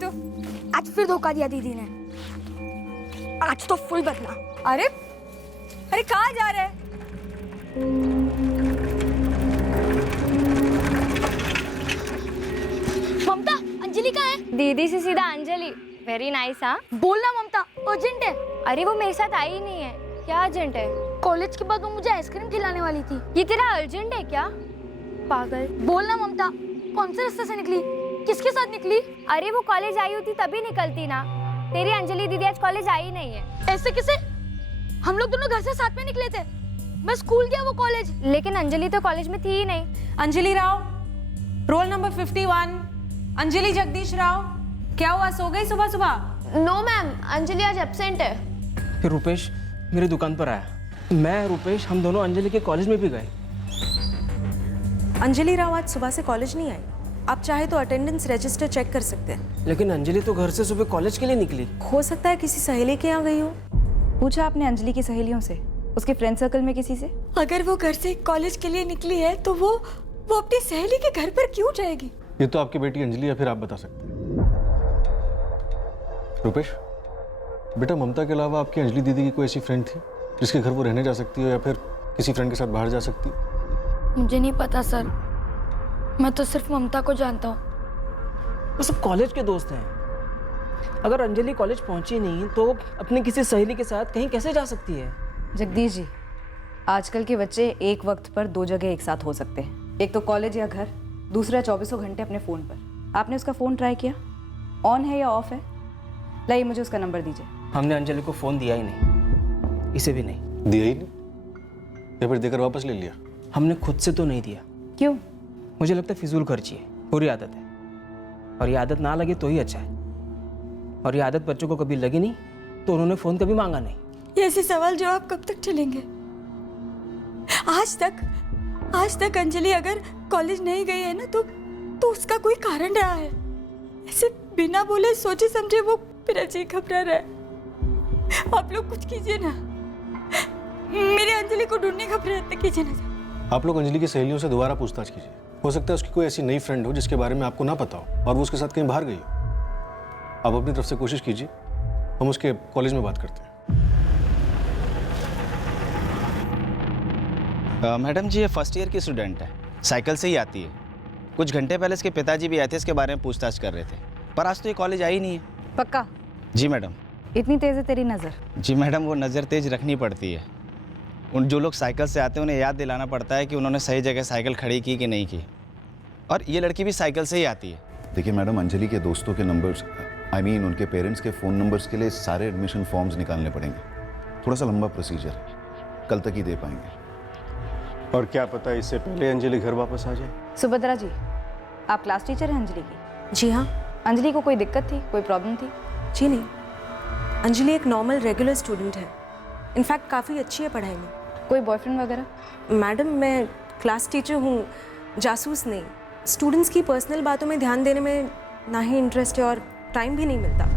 तो आज फिर धोखा दिया दीदी ने। आज तो फुल बदला। अरे अरे कहाँ जा रहे हैं? ममता, अंजलि कहाँ है? दीदी से सीधा अंजलि। Very nice. हाँ बोलना ममता, अर्जेंट है। अरे वो मेरे साथ आई ही नहीं है। क्या अर्जेंट है? कॉलेज के बाद वो मुझे आइसक्रीम खिलाने वाली थी। ये तेरा अर्जेंट है क्या? पागल। बोलना ममता, कौन से रास्ते से निकली, किसके साथ निकली? अरे वो कॉलेज आई होती तभी निकलती ना। तेरी अंजलि दीदी आज कॉलेज आई नहीं है। ऐसे कैसे? हम लोग दोनों घर से साथ में निकले थे। मैं स्कूल गया, वो कॉलेज। लेकिन अंजलि तो कॉलेज में थी ही नहीं। Anjali Rao, roll number 51, Anjali Jagdish Rao. क्या हुआ, सो गई सुबह सुबह? नो मैम, अंजलि आज एब्सेंट है। फिर रुपेश मेरी दुकान पर आया। मैं रुपेश हम दोनों अंजलि के कॉलेज में भी गए। अंजलि राव आज सुबह से कॉलेज नहीं आई। आप चाहे तो अटेंडेंस रजिस्टर चेक कर सकते हैं। लेकिन अंजलि तो घर से सुबह कॉलेज के लिए निकली। हो सकता है किसी सहेली के यहाँ गई हो। पूछा आपने अंजलि की सहेलियों से, उसके फ्रेंड सर्कल में किसी से? अगर वो घर से कॉलेज के लिए निकली है तो वो अपनी सहेली के घर पर क्यों जाएगी? ये तो आपकी बेटी अंजलि या फिर आप बता सकते हैं। रुपेश बेटा, ममता के अलावा आपकी अंजलि दीदी की कोई ऐसी फ्रेंड थी जिसके घर वो रहने जा सकती हो या फिर किसी फ्रेंड के साथ बाहर जा सकती हो? मुझे नहीं पता सर, मैं तो सिर्फ ममता को जानता हूँ। वो सब कॉलेज के दोस्त हैं। अगर अंजलि कॉलेज पहुंची नहीं तो अपनी किसी सहेली के साथ कहीं कैसे जा सकती है? जगदीश जी, आजकल के बच्चे एक वक्त पर दो जगह एक साथ हो सकते हैं। एक तो कॉलेज या घर, दूसरा 24 घंटे अपने फ़ोन पर। आपने उसका फ़ोन ट्राई किया, ऑन है या ऑफ है? लाइए मुझे उसका नंबर दीजिए। हमने अंजलि को फ़ोन दिया ही नहीं, इसे भी नहीं दिया ही नहीं या फिर देकर वापस ले लिया? हमने खुद से तो नहीं दिया। क्यों? मुझे लगता है फिजूल खर्ची है, बुरी आदत है। और ये आदत ना लगे तो ही अच्छा है। और ये आदत बच्चों को कभी लगी नहीं तो उन्होंने फ़ोन कभी मांगा नहीं। ये ऐसे सवाल जवाब कब तक चलेंगे? आज तक अंजलि अगर कॉलेज नहीं गई है ना तो उसका कोई कारण रहा है। ऐसे बिना बोले सोचे समझे वो मेरा जी घबरा रहा है। आप लोग कुछ कीजिए ना, मेरी अंजलि को ढूंढने का प्रयत्न कीजिए ना। आप लोग अंजलि की सहेलियों से दोबारा पूछताछ कीजिए। हो सकता है उसकी कोई ऐसी नई फ्रेंड हो जिसके बारे में आपको ना पता हो और वो उसके साथ कहीं बाहर गई हो। आप अपनी तरफ से कोशिश कीजिए, हम उसके कॉलेज में बात करते हैं। मैडम जी, ये फर्स्ट ईयर की स्टूडेंट है, साइकिल से ही आती है। कुछ घंटे पहले इसके पिताजी भी आए थे, इसके बारे में पूछताछ कर रहे थे, पर आज तो ये कॉलेज आई नहीं है। पक्का? जी मैडम। इतनी तेज है तेरी नज़र? जी मैडम, वो नज़र तेज रखनी पड़ती है। उन जो लोग साइकिल से आते हैं उन्हें याद दिलाना पड़ता है कि उन्होंने सही जगह साइकिल खड़ी की कि नहीं की। और ये लड़की भी साइकिल से ही आती है। देखिए मैडम, अंजलि के दोस्तों के नंबर्स, उनके पेरेंट्स के फ़ोन नंबर्स के लिए सारे एडमिशन फॉर्म्स निकालने पड़ेंगे। थोड़ा सा लंबा प्रोसीजर है, कल तक ही दे पाएंगे। और क्या पता इससे पहले अंजलि घर वापस आ जाए। सुभद्रा जी, आप क्लास टीचर हैं अंजलि की? जी हाँ। अंजलि को कोई दिक्कत थी, कोई प्रॉब्लम थी? जी नहीं, अंजलि एक नॉर्मल रेगुलर स्टूडेंट है। इनफैक्ट काफ़ी अच्छी है पढ़ाई में। कोई बॉयफ्रेंड वगैरह? मैडम, मैं क्लास टीचर हूँ, जासूस नहीं। स्टूडेंट्स की पर्सनल बातों में ध्यान देने में ना ही इंटरेस्ट है और टाइम भी नहीं मिलता।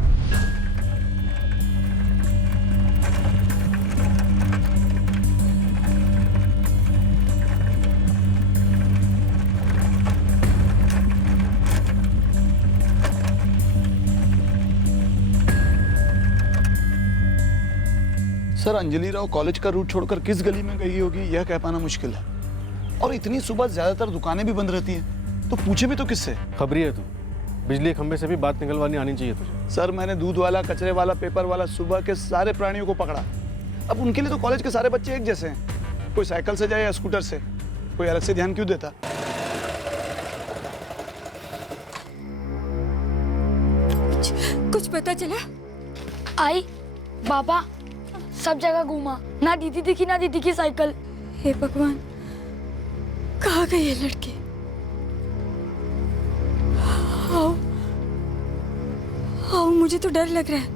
सर, अंजलि राव कॉलेज का रूट छोड़कर किस गली में गई होगी यह कह पाना मुश्किल है। और इतनी सुबह ज्यादातर दुकानें भी बंद रहती हैं, तो पूछे भी तो किससे? खबरी है तू, बिजली के खंभे से भी बात निकलवानी आनी चाहिए तुझे। सर, मैंने दूध वाला, कचरे वाला, पेपर वाला, सुबह के सारे प्राणियों को पकड़ा। अब उनके लिए तो कॉलेज के सारे बच्चे एक जैसे हैं। कोई साइकिल से जाए या स्कूटर से, कोई अलग से ध्यान क्यों देता? कुछ पता चला? आई बाबा सब जगह घूमा, ना दीदी दिखी ना दीदी की साइकिल। हे भगवान, कहाँ गई ये लड़की? आओ, मुझे तो डर लग रहा है।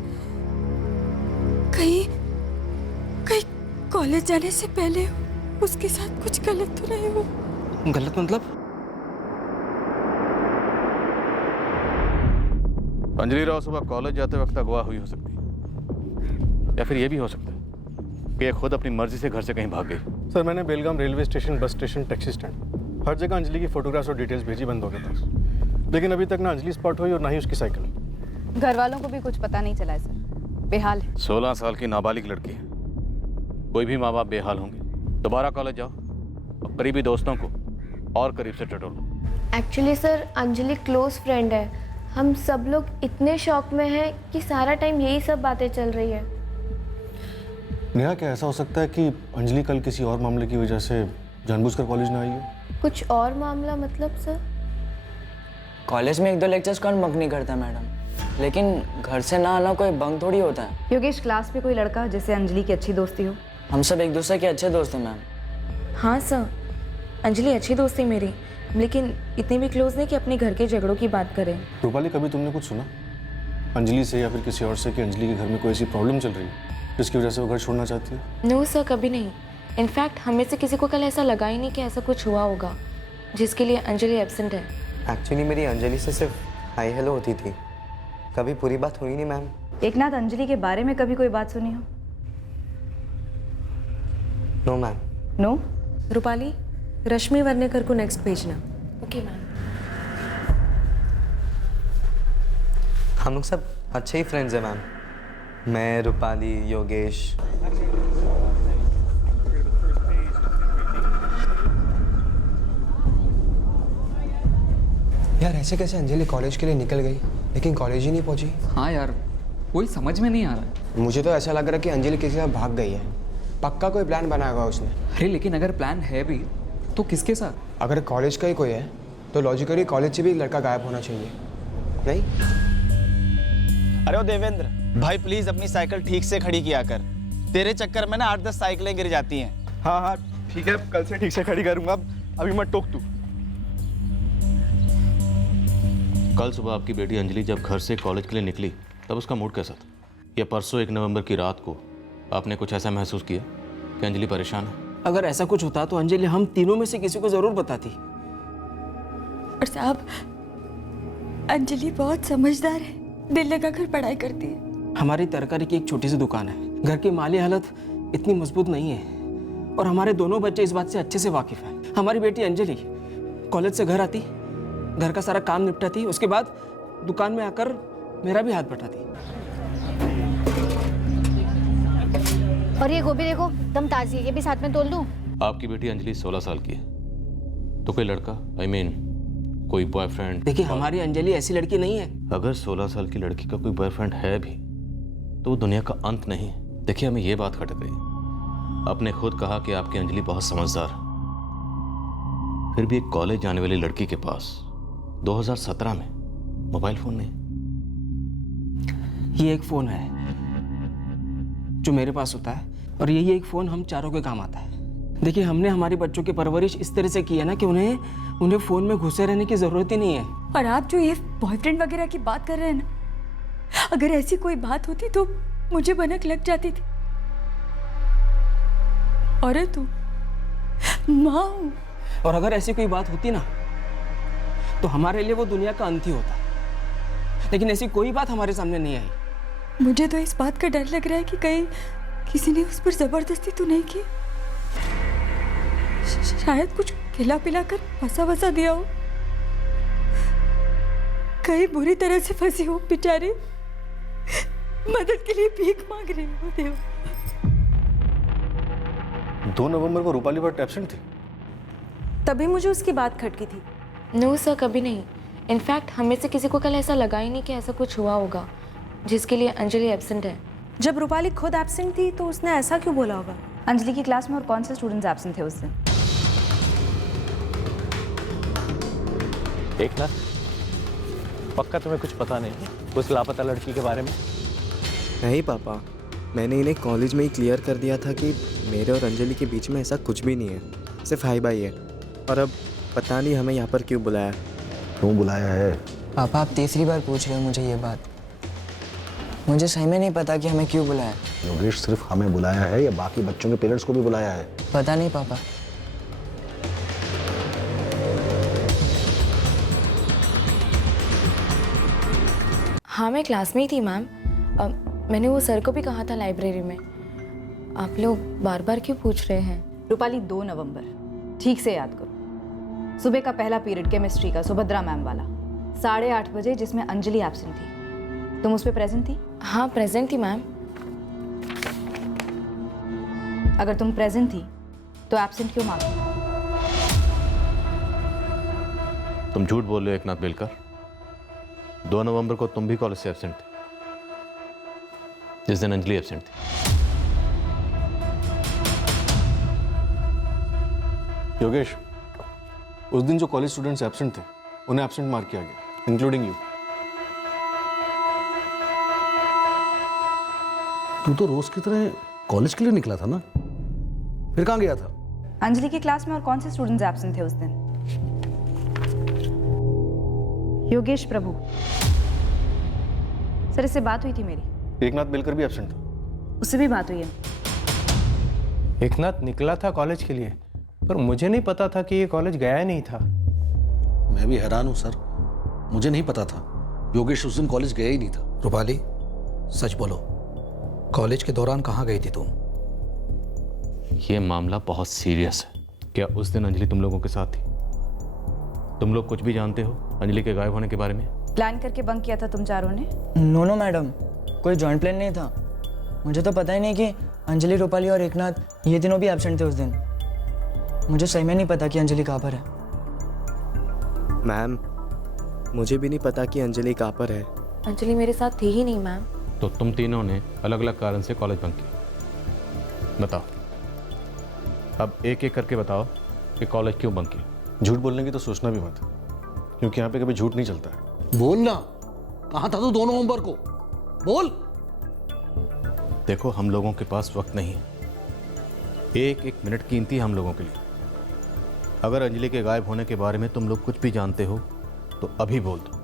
कहीं कॉलेज जाने से पहले उसके साथ कुछ गलत तो नहीं हो? गलत मतलब? अंजलि राव सुबह कॉलेज जाते वक्त अगवा हुई हो सकती है, या फिर यह भी हो सकता है कि ये खुद अपनी मर्जी से घर से कहीं भाग गई। सर, मैंने Belgaum railway station, bus station, taxi stand, हर जगह अंजलि की फोटोग्राफ्स और डिटेल्स भेजी बंदों के पास, लेकिन अभी तक ना अंजलि स्पॉट हुई और ना ही उसकी साइकिल। घर वालों को भी कुछ पता नहीं चला है सर, बेहाल है। 16 साल की नाबालिग लड़की है, कोई भी माँ बाप बेहाल होंगे। दोबारा कॉलेज जाओ और करीबी दोस्तों को और करीब से टटोलो। Actually sir Anjali close friend है, हम सब लोग इतने शॉक में हैं कि सारा टाइम यही सब बातें चल रही है। नेहा, क्या ऐसा हो सकता है कि अंजलि कल किसी और मामले की वजह से जानबूझकर कॉलेज ना आई हो? कुछ और मामला मतलब सर? कॉलेज में 1-2 लेक्चर्स कौन बंक नहीं करता मैडम, लेकिन घर से ना आना कोई बंक थोड़ी होता है। योगेश, क्लास में कोई लड़का जिससे अंजलि की अच्छी दोस्ती हो? हम सब एक दूसरे के अच्छे दोस्त हैं मैम। हाँ सर, अंजलि अच्छी दोस्त थी मेरी, लेकिन इतनी भी क्लोज नहीं कि अपने घर के झगड़ों की बात करें। रूपाली, कभी तुमने कुछ सुना अंजलि से या फिर किसी और से कि अंजलि के घर में कोई ऐसी प्रॉब्लम चल रही है जिसकी वजह से वो घर छोड़ना चाहती है? नो सर, कभी नहीं। इनफैक्ट हमें से किसी को कल ऐसा लगा ही नहीं कि ऐसा कुछ हुआ होगा जिसके लिए अंजलि एब्सेंट है। एक्चुअली मेरी अंजलि से सिर्फ हाई हेलो होती थी, कभी पूरी बात हुई नहीं मैम। एकनाथ, अंजलि के बारे में कभी कोई बात सुनी हो? No ma'am. No? Rupali, Rashmi Varnekar को नेक्स्ट भेजना। Okay ma'am. हम लोग सब अच्छे ही फ्रेंड्स हैं मैम, मैं, रूपाली, योगेश। यार ऐसे कैसे अंजलि कॉलेज के लिए निकल गई लेकिन कॉलेज ही नहीं पहुंची? हाँ यार, कोई समझ में नहीं आ रहा है। मुझे तो ऐसा लग रहा है कि अंजलि किसी के साथ भाग गई है। पक्का कोई प्लान बनाया होगा उसने। अरे लेकिन अगर प्लान है भी तो किसके साथ? अगर कॉलेज का ही कोई है तो लॉजिकली कॉलेज से भी एक लड़का गायब होना चाहिए, नहीं? अरे ओ देवेंद्र भाई, प्लीज अपनी साइकिल ठीक से खड़ी किया कर। तेरे चक्कर में ना 8-10 साइकिलें गिर जाती हैं। हाँ हाँ ठीक है, कल से ठीक से खड़ी करूंगा। अभी मत टोक तू। कल सुबह आपकी बेटी अंजलि जब घर से कॉलेज के लिए निकली तब उसका मूड कैसा था? या परसों 1 नवंबर की रात को आपने कुछ ऐसा महसूस किया कि अंजलि परेशान है? अगर ऐसा कुछ होता तो अंजलि हम तीनों में से किसी को जरूर बताती। और साहब, अंजलि बहुत समझदार है, दिल लगाकर पढ़ाई करती है। हमारी तरकारी की एक छोटी सी दुकान है, घर की माली हालत इतनी मजबूत नहीं है और हमारे दोनों बच्चे इस बात से अच्छे से वाकिफ हैं। हमारी बेटी अंजलि कॉलेज से घर आती, घर का सारा काम निपटाती, उसके बाद दुकान में आकर मेरा भी हाथ बटाती। और ये गोभी देखो, दम ताजी है, ये भी साथ में तोल दूं? आपकी बेटी अंजलि 16 साल की है, तो कोई लड़का कोई बॉयफ्रेंड? देखिए, हमारी अंजलि ऐसी लड़की नहीं है। अगर 16 साल की लड़की का कोई बॉयफ्रेंड है भी तो वो दुनिया का अंत नहीं है। देखिए, हमें ये बात खटक गई। आपने खुद कहा कि आपकी अंजलि बहुत समझदार, फिर भी एक कॉलेज जाने वाली लड़की के पास 2017 में मोबाइल फोन नहीं। ये एक फोन है जो मेरे पास होता है और यही एक फोन हम चारों के काम आता है। देखिए, हमने हमारे बच्चों की परवरिश इस तरह से की है ना कि उन्हें फोन में घुसे रहने की जरूरत ही नहीं है। और आप जो ये बॉयफ्रेंड वगैरह की बात कर रहे हैं ना, अगर ऐसी कोई बात होती तो मुझे भनक लग जाती थी। अरे तू माँ हूं। और अगर ऐसी कोई बात होती ना तो हमारे लिए वो दुनिया का अंत ही होता, लेकिन ऐसी कोई बात हमारे सामने नहीं आई। मुझे तो इस बात का डर लग रहा है कि कहीं किसी ने उस पर जबरदस्ती तो नहीं की। शायद कुछ खिला पिला कर फंसा वसा दिया हो, कहीं बुरी तरह से फंसी हो बेचारी, मदद के लिए भीख मांग रही हो। देव, 2 नवंबर को रूपाली भट्ट एब्सेंट थी? तभी मुझे उसकी बात खटकी थी। नो सर, कभी नहीं। इनफैक्ट हमें से किसी को कल ऐसा लगा ही नहीं कि ऐसा कुछ हुआ होगा जिसके लिए अंजलि एब्सेंट है। जब रूपाली खुद एब्सेंट थी तो उसने ऐसा क्यों बोला होगा? अंजलि की क्लास में और कौन से स्टूडेंट्स एब्सेंट थे उस दिन? एक ना, पक्का तुम्हें कुछ पता नहीं उस लापता लड़की के बारे में? नहीं पापा, मैंने इन्हें कॉलेज में ही क्लियर कर दिया था कि मेरे और अंजलि के बीच में ऐसा कुछ भी नहीं है, सिर्फ हाई बाई है। और अब पता नहीं हमें यहाँ पर क्यों बुलाया। क्यों बुलाया है? पापा, आप तीसरी बार पूछ रहे हो मुझे ये बात। मुझे सही में नहीं पता कि हमें क्यों बुलाया। योगेश, सिर्फ हमें बुलाया है या बाकी बच्चों के पेरेंट्स को भी बुलाया है? पता नहीं पापा। हाँ, मैं क्लास में ही थी मैम। मैंने वो सर को भी कहा था लाइब्रेरी में। आप लोग बार बार क्यों पूछ रहे हैं? रूपाली, 2 नवंबर, ठीक से याद करो। सुबह का पहला पीरियड केमिस्ट्री का, सुभद्रा मैम वाला, 8:30 बजे, जिसमें अंजलि एब्सेंट थी। तुम उस पर प्रेजेंट थी? हाँ प्रेजेंट थी मैम। अगर तुम प्रेजेंट थी तो एब्सेंट क्यों मांगी? तुम झूठ बोल रहे हो एकनाथ बेलकर। 2 नवंबर को तुम भी कॉलेज से एब्सेंट थे, जिस दिन अंजलि एब्सेंट थी। योगेश, उस दिन जो कॉलेज स्टूडेंट्स एब्सेंट थे उन्हें एब्सेंट मार्क किया गया, इंक्लूडिंग यू। तू तो रोज की तरह कॉलेज के लिए निकला था ना, फिर कहाँ गया था? अंजलि की क्लास में और कौन से स्टूडेंट्स एब्सेंट थे उस दिन? योगेश प्रभु सर, इससे बात हुई थी मेरी। एकनाथ बेलकर भी एब्सेंट था। उससे भी बात हुई है। एकनाथ निकला था कॉलेज के लिए, पर मुझे नहीं पता था कि ये कॉलेज गया ही नहीं था। मैं भी हैरान हूँ सर, मुझे नहीं पता था योगेश उस दिन कॉलेज गया ही नहीं था। रूपाली, सच बोलो, कॉलेज के दौरान कहाँ गई थी तुम? ये मामला बहुत सीरियस है। क्या उस दिन अंजलि तुम लोगों के साथ थी? तुम लोग कुछ भी जानते हो अंजलि के गायब होने के बारे में? प्लान करके बंक किया था तुम चारों ने? नो मैडम, कोई जॉइंट प्लान नहीं था। मुझे तो पता ही नहीं कि अंजलि, रूपाली और एकनाथ ये तीनों भी एब्सेंट थे उस दिन। मुझे सही में नहीं पता कि अंजलि कहाँ पर है। मैम, मुझे भी नहीं पता कि अंजलि कहाँ पर है। अंजलि मेरे साथ थी ही नहीं मैम। तो तुम तीनों ने अलग अलग कारण से कॉलेज बंक किया। बताओ, अब एक एक करके बताओ कि कॉलेज क्यों बंक किया। झूठ बोलने की तो सोचना भी मत, क्योंकि यहाँ पे कभी झूठ नहीं चलता है। बोलना, कहाँ था तू 2 नवंबर को? बोल। देखो, हम लोगों के पास वक्त नहीं है, एक एक मिनट कीमती है हम लोगों के लिए। अगर अंजलि के गायब होने के बारे में तुम लोग कुछ भी जानते हो तो अभी बोल दो।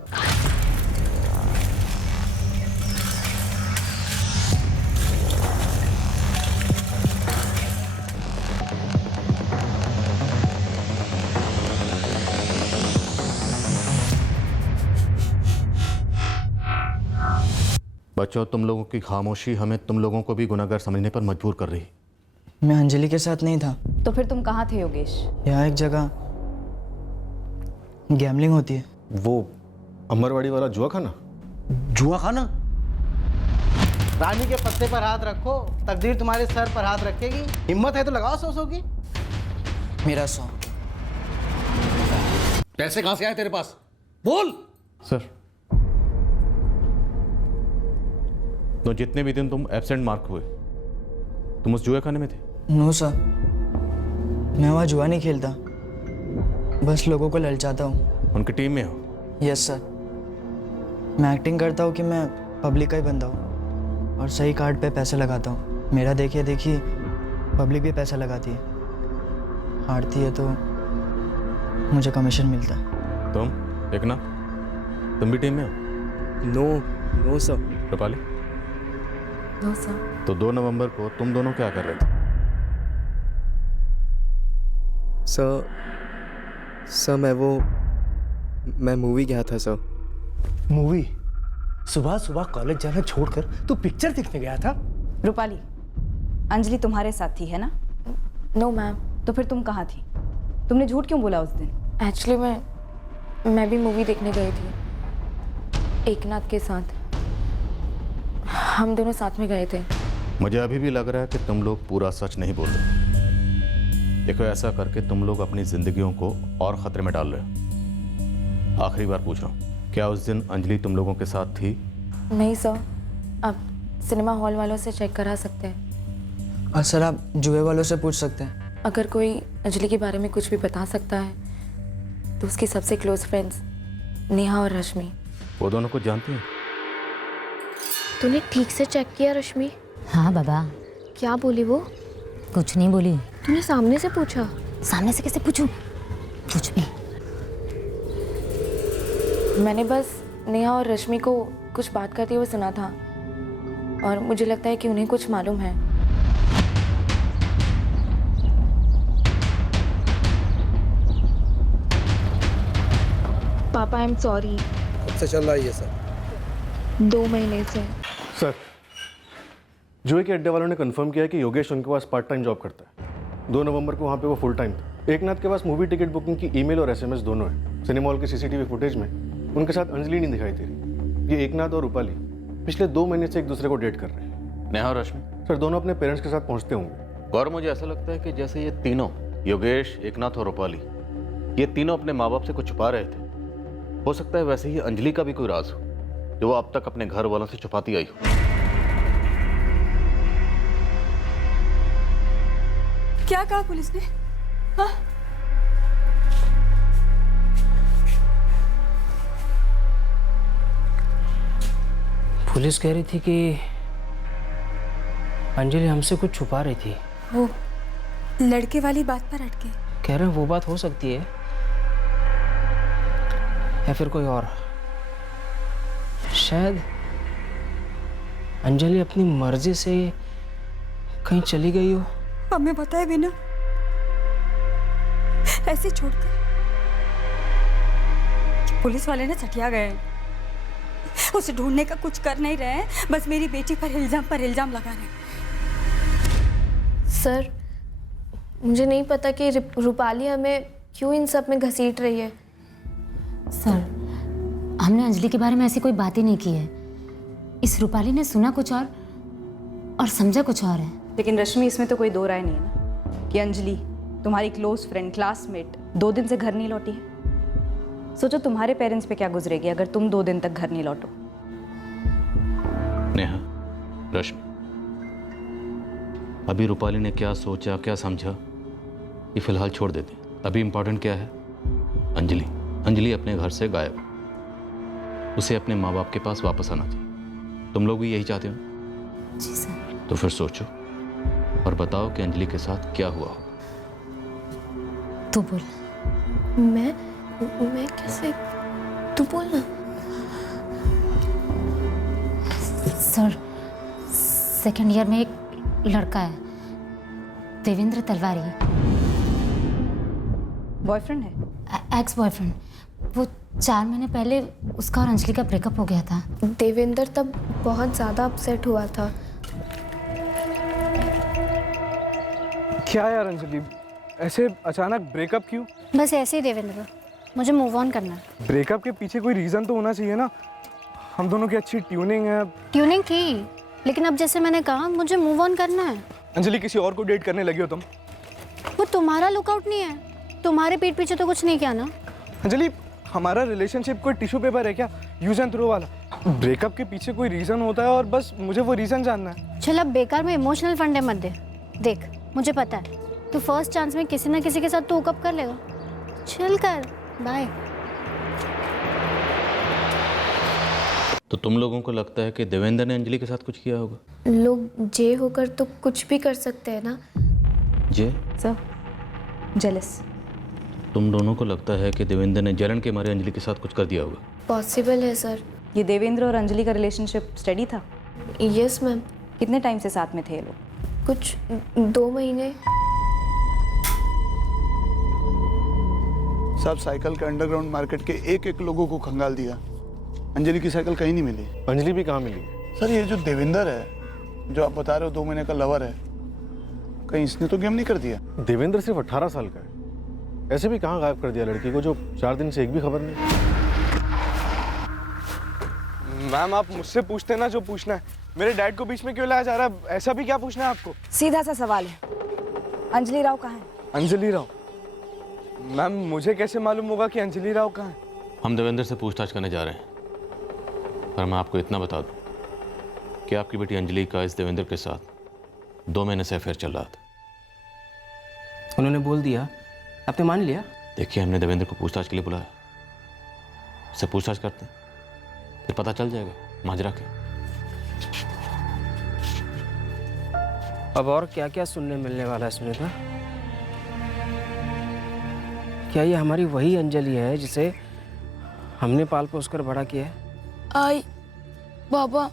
बच्चों, तुम लोगों की खामोशी हमें तुम लोगों को भी गुनहगार समझने पर मजबूर कर रही है। मैं अंजलि के साथ नहीं था। तो फिर तुम कहाँ थे योगेश? यहाँ एक जगह गैमलिंग होती है। वो अमरवाड़ी वाला जुआ खाना? जुआ खाना? रानी के पत्ते पर हाथ रखो, तकदीर तुम्हारे सर पर हाथ रखेगी। हिम्मत है तो लगाओ 100 की। मेरा 100। पैसे कहाँ से आए तेरे पास? बोल। सर, तो जितने भी दिन तुम एब्सेंट मार्क हुए तुम उस जुए खाने में थे? नो सर, मैं वहाँ जुआ नहीं खेलता, बस लोगों को ललचाता हूँ। उनकी टीम में हो? यस सर, मैं एक्टिंग करता हूँ कि मैं पब्लिक का ही बंदा हूँ और सही कार्ड पे पैसे लगाता हूँ। मेरा देखिए देखिए पब्लिक भी पैसा लगाती है, हारती है तो मुझे कमीशन मिलता है। तुम एकनाथ, तुम भी टीम में हो? No sir. Rupali? No sir. तो 2 नवंबर को तुम दोनों क्या कर रहे थे? सर मैं मूवी गया था सर। मूवी? सुबह सुबह कॉलेज जाना छोड़कर तू पिक्चर देखने गया था? रूपाली, अंजलि तुम्हारे साथ थी है ना? No ma'am. तो फिर तुम कहाँ थी? तुमने झूठ क्यों बोला उस दिन? एक्चुअली मैं भी मूवी देखने गई थी एकनाथ के साथ। हम दोनों साथ में गए थे। मुझे अभी भी लग रहा है कि तुम लोग पूरा सच नहीं बोल रहे। देखो, ऐसा करके तुम लोग अपनी जिंदगियों को और खतरे में डाल रहे हो। आखिरी बार पूछ रहा हूँ, क्या उस दिन अंजलि तुम लोगों के साथ थी? नहीं सर, आप सिनेमा हॉल वालों से चेक करा सकते हैं। और सर आप जुए वालों से पूछ सकते हैं। अगर कोई अंजलि के बारे में कुछ भी बता सकता है तो उसकी सबसे क्लोज फ्रेंड्स नेहा और रश्मि। वो दोनों को जानती हैं? तूने ठीक से चेक किया रश्मि? हाँ बाबा। क्या बोली वो? कुछ नहीं बोली। तूने सामने से पूछा? सामने से कैसे पूछूं? कुछ भी। मैंने बस नेहा और रश्मि को कुछ बात करते हुए सुना था और मुझे लगता है कि उन्हें कुछ मालूम है। पापा आई एम सॉरी। कब से चल रहा है ये सब? 2 महीने से। सर, जुए के अड्डे वालों ने कंफर्म किया कि योगेश उनके पास पार्ट टाइम जॉब करता है। 2 नवंबर को वहाँ पे वो फुल टाइम था। एकनाथ के पास मूवी टिकट बुकिंग की ईमेल और SMS दोनों है। सिनेमा हॉल के CCTV फुटेज में उनके साथ अंजलि नहीं दिखाई दे रही। ये एकनाथ और रूपाली पिछले 2 महीने से एक दूसरे को डेट कर रहे हैं। नेहा और रश्मि? सर दोनों अपने पेरेंट्स के साथ पहुंचते होंगे। गौरव, मुझे ऐसा लगता है कि जैसे ये तीनों, योगेश, एकनाथ और रूपाली, ये तीनों अपने माँ बाप से कुछ छुपा रहे थे। हो सकता है वैसे ही अंजलि का भी कोई राज हो जो वो अब तक अपने घर वालों से छुपाती आई हो। क्या कहा पुलिस ने? हाँ? पुलिस कह रही थी कि अंजलि हमसे कुछ छुपा रही थी। वो लड़के वाली बात पर अटके। कह रहे हैं वो बात हो सकती है या फिर कोई और। शायद अंजलि अपनी मर्जी से कहीं चली गई हो। हमें बताए बिना ऐसे छोड़कर पुलिस वाले ने चटिया गए। उसे ढूंढने का कुछ कर नहीं रहे हैं, बस मेरी बेटी पर इल्जाम लगा रहे हैं। सर मुझे नहीं पता कि रूपाली हमें क्यों इन सब में घसीट रही है। सर हमने अंजलि के बारे में ऐसी कोई बात ही नहीं की है। इस रूपाली ने सुना कुछ और समझा कुछ और है। लेकिन रश्मि, इसमें तो कोई दो राय नहीं है ना कि अंजलि तुम्हारी क्लोज फ्रेंड, क्लासमेट 2 दिन से घर नहीं लौटी है। सोचो तुम्हारे पेरेंट्स पे क्या गुजरेगी अगर तुम 2 दिन तक घर नहीं लौटो। नेहा, रश्मि, अभी रूपाली ने क्या सोचा, क्या समझा, ये फिलहाल छोड़ देते। अभी इम्पोर्टेंट क्या है? अंजलि। अंजलि अपने घर से गायब, उसे अपने माँ बाप के पास वापस आना चाहिए। तुम लोग भी यही चाहते हो? जी सर। तो फिर सोचो और बताओ कि अंजलि के साथ क्या हुआ हो। तू बोल। मैं कैसे? तू बोल ना। सर सेकेंड ईयर में एक लड़का है, देवेंद्र तलवारी। बॉयफ्रेंड है? Ex boyfriend. वो 4 महीने पहले उसका और अंजलि का ब्रेकअप हो गया था। देवेंद्र तब बहुत ज़्यादा अपसेट हुआ था। क्या यार अंजलि, ऐसे अचानक ब्रेकअप क्यों? बस ऐसे ही देवेंद्र, मुझे मूव ऑन करना है। ब्रेकअप के पीछे कोई रीज़न तो होना चाहिए ना। हम दोनों की अच्छी ट्यूनिंग है। ट्यूनिंग थी, लेकिन अब जैसे मैंने कहा मुझे मूव ऑन करना है। अंजलि, किसी और को डेट करने लगी हो तुम? वो तुम्हारा लुकआउट नहीं है, तुम्हारे पीठ पीछे तो कुछ नहीं किया ना। अंजलि, हमारा रिलेशनशिप कोई टिश्यू पेपर है क्या, यूज एंड थ्रो वाला? ब्रेकअप के पीछे कोई रीज़न होता है और बस मुझे वो रीज़न जानना है। चल अब बेकार में इमोशनल फंडे मत दे। देख मुझे पता है तू फर्स्ट चांस में किसी ना किसी के साथ तो हुकअप कर लेगा। चिल कर, बाय। तो तुम लोगों को लगता है कि देवेंद्र ने अंजलि के साथ कुछ किया होगा? लोग जे होकर तो कुछ भी कर सकते हैं ना। जे? Sir, jealous. तुम दोनों को लगता है कि देवेंद्र ने जलन के मारे अंजलि के साथ कुछ कर दिया होगा? पॉसिबल है सर। ये देवेंद्र और अंजलि का रिलेशनशिप स्टडी था? Yes ma'am. कितने टाइम से साथ में थे ये लोग? कुछ 2 महीने। सब साइकिल के अंडरग्राउंड मार्केट के एक लोगों को खंगाल दिया। अंजलि की साइकिल कहीं नहीं मिली। अंजलि भी कहाँ मिली? सर ये जो देवेंद्र है, जो आप बता रहे हो 2 महीने का लवर है, कहीं इसने तो गेम नहीं कर दिया? देवेंद्र सिर्फ 18 साल का है, ऐसे भी कहाँ गायब कर दिया लड़की को जो 4 दिन से एक भी खबर नहीं? मैम आप मुझसे पूछते ना जो पूछना है, मेरे डैड को बीच में क्यों लाया जा रहा है? ऐसा भी क्या पूछना है आपको? सीधा सा सवाल है, अंजलि राव कहाँ है? अंजलि राव? मैम मुझे कैसे मालूम होगा कि अंजलि राव कहाँ है? हम देवेंद्र से पूछताछ करने जा रहे हैं, पर मैं आपको इतना बता दूं कि आपकी बेटी अंजलि का इस देवेंद्र के साथ 2 महीने से अफेयर चल रहा था। उन्होंने बोल दिया, आपने मान लिया? देखिए, हमने देवेंद्र को पूछताछ के लिए बुलाया, उससे पूछताछ करते हैं, फिर पता चल जाएगा माजरा के। अब और क्या क्या सुनने मिलने वाला है सुनीता? क्या ये हमारी वही अंजलि है जिसे हमने पाल पोस कर बड़ा किया है? आई पापा,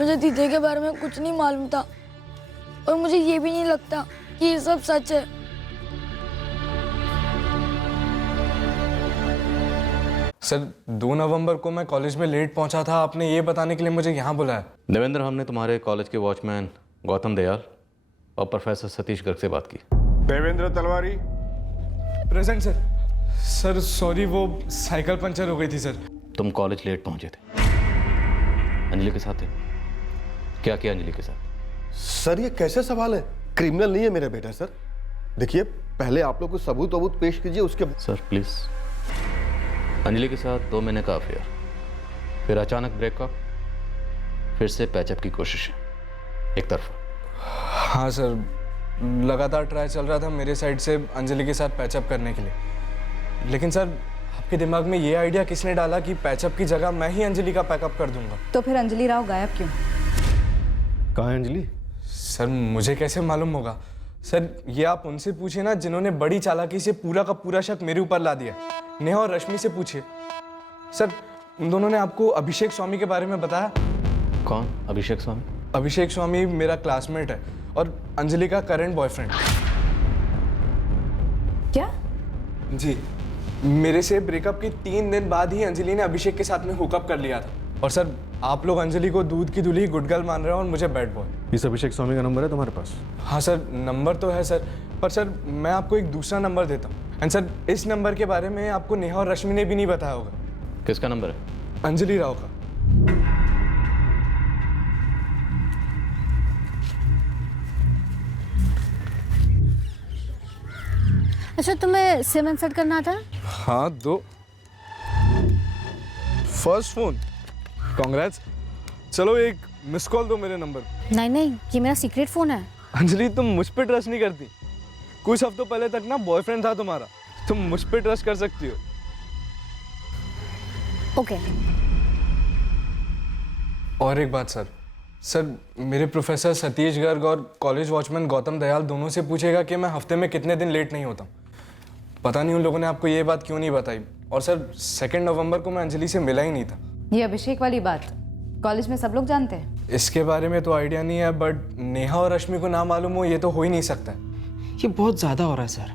मुझे दीदी के बारे में कुछ नहीं मालूम था और मुझे ये भी नहीं लगता कि ये सब सच है। सर 2 नवंबर को मैं कॉलेज में लेट पहुंचा था, आपने ये बताने के लिए मुझे यहाँ बुलाया। देवेंद्र, हमने तुम्हारे कॉलेज के वॉचमैन गौतम दयाल और प्रोफेसर सतीश गर्ग से बात की। देवेंद्र तलवारी प्रेजेंट सर। सर सॉरी, वो साइकिल पंचर हो गई थी सर। तुम कॉलेज लेट पहुंचे थे, अंजलि के साथ थे? क्या किया अंजलि के साथ? सर ये कैसे सवाल है? क्रिमिनल नहीं है मेरा बेटा सर। देखिए पहले आप लोग को सबूत पेश कीजिए उसके। Sir please. अंजलि के साथ 2 महीने का अफेयर, फिर अचानक ब्रेकअप, फिर से पैचअप की कोशिश एक तरफा। हाँ सर, लगातार ट्राई चल रहा था मेरे साइड से अंजलि के साथ पैचअप करने के लिए। लेकिन सर आपके दिमाग में ये आइडिया किसने डाला कि पैचअप की जगह मैं ही अंजलि का पैकअप कर दूंगा? तो फिर अंजलि राव गायब क्यों? कहाँ है अंजलि? सर मुझे कैसे मालूम होगा? सर ये आप उनसे पूछिए ना जिन्होंने बड़ी चालाकी से पूरा का पूरा शक मेरे ऊपर ला दिया। नेहा और रश्मि से पूछिए। सर उन दोनों ने आपको अभिषेक स्वामी के बारे में बताया? कौन अभिषेक स्वामी? अभिषेक स्वामी मेरा क्लासमेट है और अंजलि का करंट बॉयफ्रेंड। क्या? जी, मेरे से ब्रेकअप के 3 दिन बाद ही अंजलि ने अभिषेक के साथ में हुकअप कर लिया था। और सर आप लोग अंजलि को दूध की दूल्ही गुड गर्ल मान रहे हो और मुझे बैड बॉय। इस अभिषेक स्वामी का नंबर है तुम्हारे पास? हाँ सर, नंबर तो है सर, पर सर मैं आपको एक दूसरा नंबर देता हूँ। एंड सर इस नंबर के बारे में आपको नेहा और रश्मि ने भी नहीं बताया होगा। किसका नंबर है? अंजलि राव का। अच्छा तुम्हें सिम इंसर्ट करना था? हाँ दो। First phone, congrats. चलो एक मिस कॉल दो मेरे नंबर। नहीं नहीं, ये मेरा सीक्रेट फोन है। अंजलि तुम मुझ पे ट्रस्ट नहीं करती। कुछ हफ्तों पहले तक ना बॉयफ्रेंड था तुम्हारा, तुम मुझ पे ट्रस्ट कर सकती हो। ओके। और एक बात सर मेरे प्रोफेसर सतीश गर्ग और कॉलेज वॉचमैन गौतम दयाल दोनों से पूछेगा कि मैं हफ्ते में कितने दिन लेट नहीं होता। पता नहीं उन लोगों ने आपको ये बात क्यों नहीं बताई। और सर 2 नवंबर को मैं अंजलि से मिला ही नहीं था। ये अभिषेक वाली बात कॉलेज में सब लोग जानते हैं? इसके बारे में तो आइडिया नहीं है, बट नेहा और रश्मि को ना मालूम हो ये तो हो ही नहीं सकता। ये बहुत ज्यादा हो रहा है सर।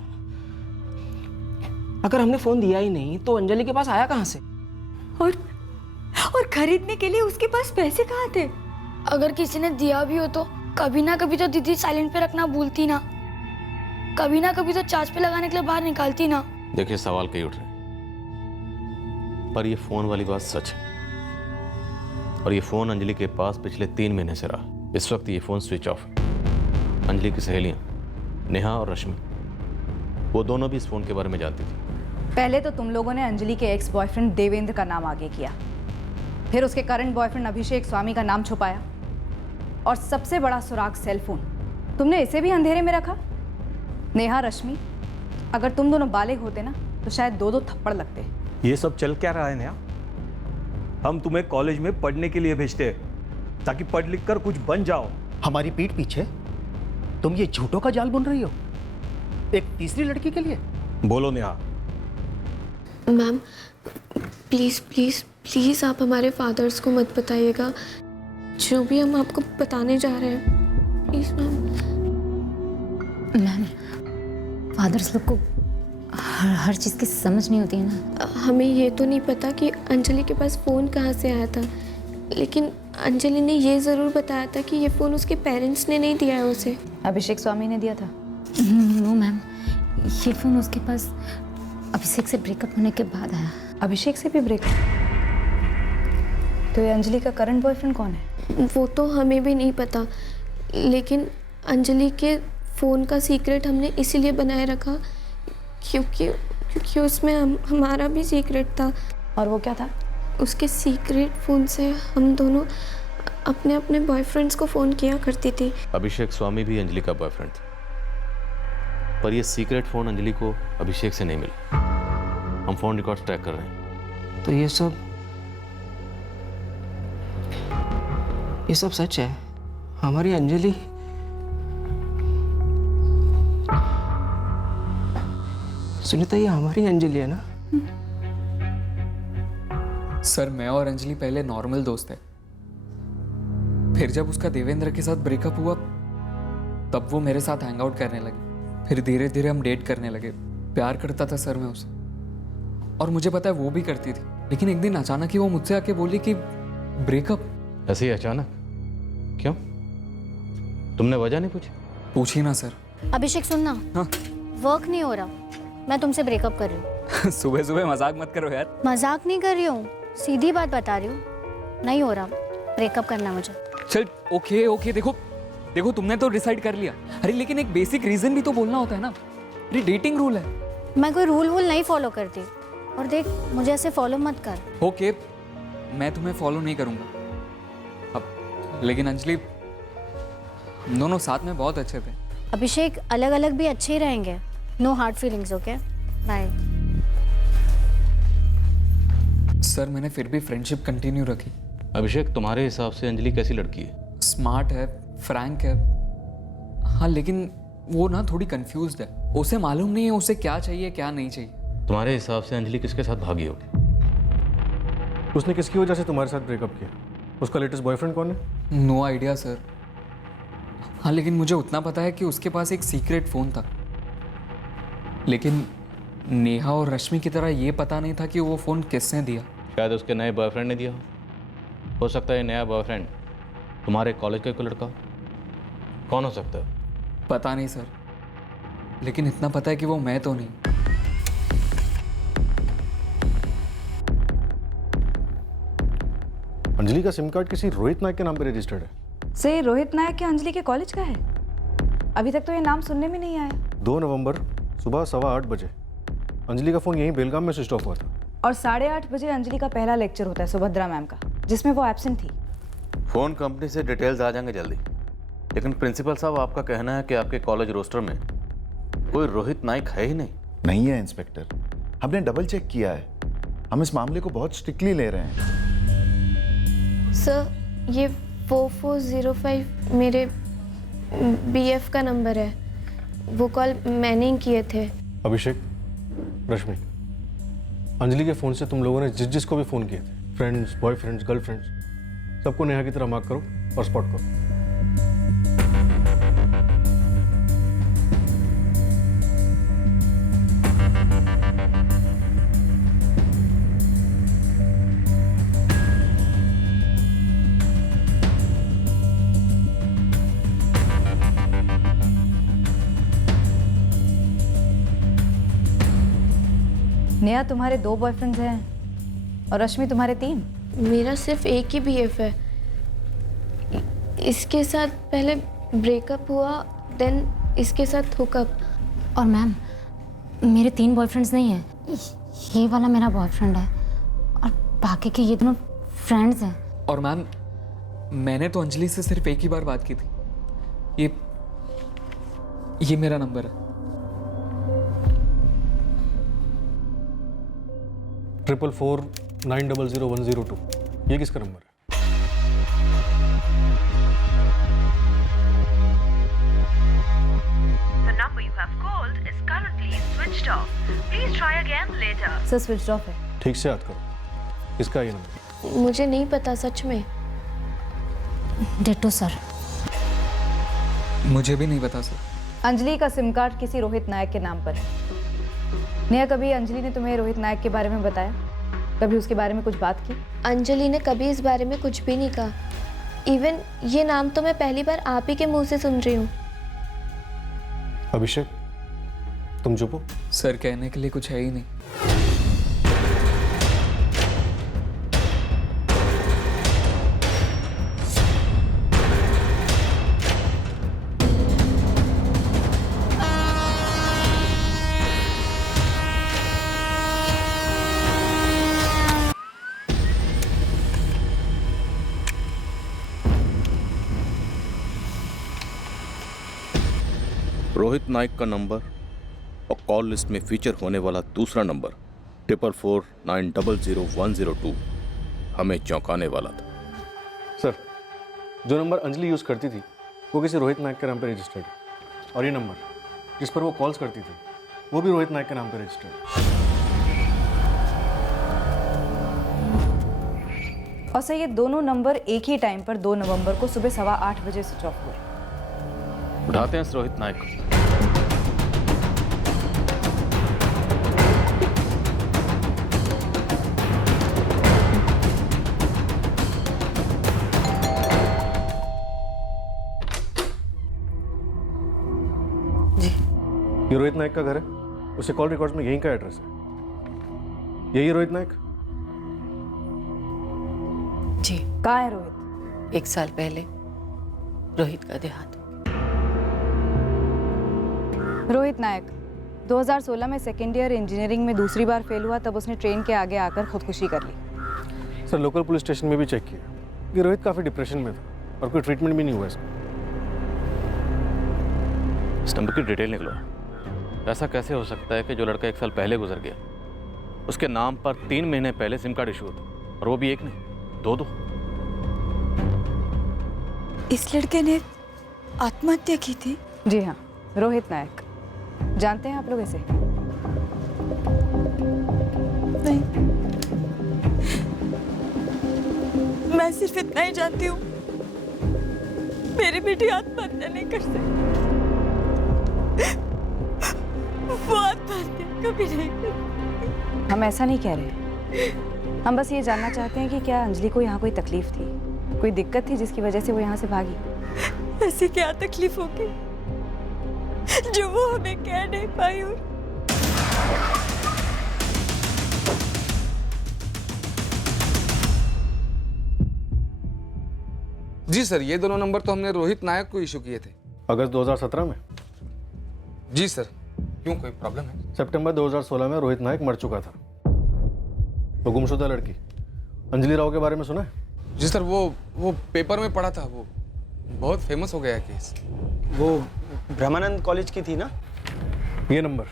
अगर हमने फोन दिया ही नहीं तो अंजलि के पास आया कहाँ से? और खरीदने के लिए उसके पास पैसे कहाँ थे? अगर किसी ने दिया भी हो तो कभी ना कभी तो दीदी साइलेंट पे रखना भूलती ना, कभी ना कभी तो चार्ज पे लगाने के लिए बाहर निकालती ना। देखिए सवाल कई उठ रहे, पर ये फोन वाली बात सच है। और ये फोन अंजलि के पास पिछले 3 महीने से रहा। इस वक्त ये फोन स्विच ऑफ है। अंजलि की सहेलियां नेहा और रश्मि, वो दोनों भी इस फोन के बारे में जानती थी। पहले तो तुम लोगों ने अंजलि के एक्स बॉयफ्रेंड देवेंद्र का नाम आगे किया, फिर उसके करंट बॉयफ्रेंड अभिषेक स्वामी का नाम छुपाया, और सबसे बड़ा सुराग सेलफोन, तुमने इसे भी अंधेरे में रखा। नेहा रश्मि, अगर तुम दोनों बालिग होते ना तो शायद 2-2 थप्पड़ लगते। ये सब चल क्या रहा है नेहा? हम तुम्हें कॉलेज में पढ़ने के लिए भेजते हैं ताकि पढ़ लिख कर कुछ बन जाओ। हमारी पीठ पीछे तुम ये झूठों का जाल बुन रही हो एक तीसरी लड़की के लिए। बोलो Neha. Ma'am please please please आप हमारे फादर्स को मत बताइएगा जो भी हम आपको बताने जा रहे हैं, प्लीज़ मैम फादर्स लोग को हर चीज़ की समझ नहीं होती है ना। हमें ये तो नहीं पता कि अंजलि के पास फ़ोन कहाँ से आया था, लेकिन अंजलि ने ये ज़रूर बताया था कि ये फ़ोन उसके पेरेंट्स ने नहीं दिया है उसे। अभिषेक स्वामी ने दिया था? नो मैम, ये फ़ोन उसके पास अभिषेक से ब्रेकअप होने के बाद आया। अभिषेक से भी ब्रेकअप? तो ये अंजलि का करंट बॉयफ्रेंड कौन है? वो तो हमें भी नहीं पता, लेकिन अंजलि के फ़ोन का सीक्रेट हमने इसीलिए बनाए रखा क्योंकि उसमें हमारा भी सीक्रेट था। और वो क्या था? उसके सीक्रेट फ़ोन से हम दोनों अपने अपने बॉयफ्रेंड्स को फ़ोन किया करती थी। अभिषेक स्वामी भी अंजलि का बॉयफ्रेंड था, पर ये सीक्रेट फ़ोन अंजलि को अभिषेक से नहीं मिला। हम फ़ोन रिकॉर्ड्स ट्रैक कर रहे हैं। तो ये सब सच है? हमारी अंजलि सुनीता, ये हमारी अंजलि है ना? सर मैं और अंजलि पहले नॉर्मल दोस्त थे, फिर जब उसका देवेंद्र के साथ ब्रेकअप हुआ तब वो मेरे साथ हैंग आउट करने लगी। फिर धीरे धीरे हम डेट करने लगे। प्यार करता था सर मैं उसे, और मुझे पता है वो भी करती थी। लेकिन एक दिन अचानक ही वो मुझसे आके बोली कि ब्रेकअप। ऐसे ही अचानक? क्यों? तुमने वजह नहीं पूछी? पूछी ना सर। अभिषेक सुनना। हाँ? वर्क नहीं हो रहा, मैं तुमसे ब्रेकअप कर रही हूँ। सुबह सुबह मजाक मत करो यार। मजाक नहीं कर रही हूँ, सीधी बात बता रही हूँ, नहीं हो रहा। ब्रेकअप करना है मुझे। चल ओके ओके, देखो देखो तुमने तो डिसाइड कर लिया। अरे लेकिन एक बेसिक रीजन भी तो बोलना होता है ना। अरे डेटिंग रूल है। मैं कोई रूल वूल नहीं फॉलो करती, और देख मुझे ऐसे फॉलो मत कर। ओके मैं तुम्हें फॉलो नहीं करूंगा अब, लेकिन अंजलि हम दोनों साथ में बहुत अच्छे थे। अभिषेक अलग अलग भी अच्छे ही रहेंगे, no hard feelings, okay bye. Sir मैंने फिर भी फ्रेंडशिप कंटिन्यू रखी। अभिषेक, तुम्हारे हिसाब से अंजलि कैसी लड़की है? स्मार्ट है, फ्रैंक है, हाँ लेकिन वो ना थोड़ी कंफ्यूज्ड है। उसे मालूम नहीं है उसे क्या चाहिए क्या नहीं चाहिए। तुम्हारे हिसाब से अंजलि किसके साथ भागी होगी? उसने किसकी वजह से तुम्हारे साथ ब्रेकअप किया? उसका लेटेस्ट बॉयफ्रेंड कौन है? No idea sir. हाँ लेकिन मुझे उतना पता है कि उसके पास एक सीक्रेट फ़ोन था, लेकिन नेहा और रश्मि की तरह ये पता नहीं था कि वो फ़ोन किसने दिया। शायद उसके नए बॉयफ्रेंड ने दिया हो सकता है नया बॉयफ्रेंड तुम्हारे कॉलेज का कोई लड़का। कौन हो सकता है? पता नहीं सर, लेकिन इतना पता है कि वो मैं तो नहीं। अंजलि का सिम कार्ड किसी रोहित नायक के नाम पर रजिस्टर्ड है। से रोहित नायक के अंजलि के कॉलेज का है? अभी तक तो ये नाम सुनने में नहीं आया। 2 नवंबर सुबह 8:15 बजे अंजलि का फ़ोन यहीं बेलगाम में स्विच ऑफ हुआ था। और 8:30 बजे अंजलि का पहला लेक्चर होता है सुभद्रा मैम का, जिसमें वो एब्सेंट थी। फ़ोन कंपनी से डिटेल्स आ जाएंगे जल्दी, लेकिन प्रिंसिपल साहब आपका कहना है कि आपके कॉलेज रोस्टर में कोई रोहित नायक है ही नहीं। नहीं है इंस्पेक्टर, हमने डबल चेक किया है। हम इस मामले को बहुत स्ट्रिक्टली ले रहे हैं। सर ये 4405 मेरे बीएफ का नंबर है, वो कॉल मैंने ही किए थे। अभिषेक, रश्मि, अंजलि के फ़ोन से तुम लोगों ने जिसको भी फ़ोन किए थे, फ्रेंड्स, बॉयफ्रेंड्स, गर्लफ्रेंड्स, सबको नेहा की तरह मार्क करो और स्पॉट करो। नेहा तुम्हारे 2 बॉयफ्रेंड्स हैं और रश्मि तुम्हारे 3। मेरा सिर्फ एक ही बीएफ है। इसके साथ पहले ब्रेकअप हुआ, देन इसके साथ हुकअप। और मैम मेरे 3 बॉयफ्रेंड्स नहीं हैं, ये वाला मेरा बॉयफ्रेंड है और बाकी के ये दोनों फ्रेंड्स हैं। और मैम मैंने तो अंजलि से सिर्फ एक ही बार बात की थी। ये मेरा नंबर है। 444900102। ये किसका नंबर है? The number you have called is currently switched off. Please try again later. Sir switch off है। ठीक से याद करो, किसका ये नंबर? मुझे नहीं पता सच में। डेटो सर। मुझे भी नहीं पता सर। अंजलि का सिम कार्ड किसी रोहित नायक के नाम पर है। नेहा, कभी अंजलि ने तुम्हें रोहित नायक के बारे में बताया? कभी उसके बारे में कुछ बात की? अंजलि ने कभी इस बारे में कुछ भी नहीं कहा। इवन ये नाम तो मैं पहली बार आप ही के मुंह से सुन रही हूँ। अभिषेक, तुम चुप हो? सर कहने के लिए कुछ है ही नहीं। रोहित नायक का नंबर और कॉल लिस्ट में फीचर होने वाला दूसरा नंबर 444900102 हमें चौंकाने वाला था। सर, जो नंबर अंजलि यूज़ करती थी वो किसी रोहित नायक के नाम पर रजिस्टर्ड है, और ये नंबर जिस पर वो कॉल्स करती थी वो भी रोहित नायक के नाम पर रजिस्टर्ड है। और सर ये दोनों नंबर एक ही टाइम पर 2 नवंबर को सुबह 8:15 बजे स्विच ऑफ हुए। उठाते हैं इस रोहित नायक को। ये रोहित नायक का घर है, उसके कॉल रिकॉर्ड्स में यहीं का एड्रेस है। यही रोहित नायक? जी। कहाँ है रोहित? 1 साल पहले रोहित का देहांत हो रोहित नायक 2016 में सेकेंड ईयर इंजीनियरिंग में दूसरी बार फेल हुआ, तब उसने ट्रेन के आगे आकर खुदकुशी कर ली। सर लोकल पुलिस स्टेशन में भी चेक किया कि रोहित काफ़ी डिप्रेशन में था और कोई ट्रीटमेंट भी नहीं हुआ इसका। इस नंबर की डिटेल निकलो। ऐसा कैसे हो सकता है कि जो लड़का 1 साल पहले गुजर गया उसके नाम पर 3 महीने पहले सिम कार्ड इशू होता, और वो भी एक नहीं 2-2। इस लड़के ने आत्महत्या की थी? जी हाँ, रोहित नायक। जानते हैं आप लोग इसे? नहीं, मैं सिर्फ इतना ही जानती हूँ, मेरी बेटी आत्महत्या नहीं कर सकती। वो आत्महत्या कभी नहीं कर। हम ऐसा नहीं कह रहे, हम बस ये जानना चाहते हैं कि क्या अंजलि को यहाँ कोई तकलीफ थी, कोई दिक्कत थी जिसकी वजह से वो यहाँ से भागी? ऐसी क्या तकलीफ होगी जो वो हमें कह नहीं पाई? और जी सर, ये दोनों नंबर तो हमने रोहित नायक को इशू किए थे। अगस्त 2017 में? जी सर। क्यों, कोई प्रॉब्लम है? सितंबर 2016 में रोहित नायक मर चुका था। वो गुमशुदा लड़की अंजलि राव के बारे में सुना है? जी सर, वो पेपर में पढ़ा था, वो बहुत फेमस हो गया केस। वो ब्रह्मानंद कॉलेज की थी ना? ये नंबर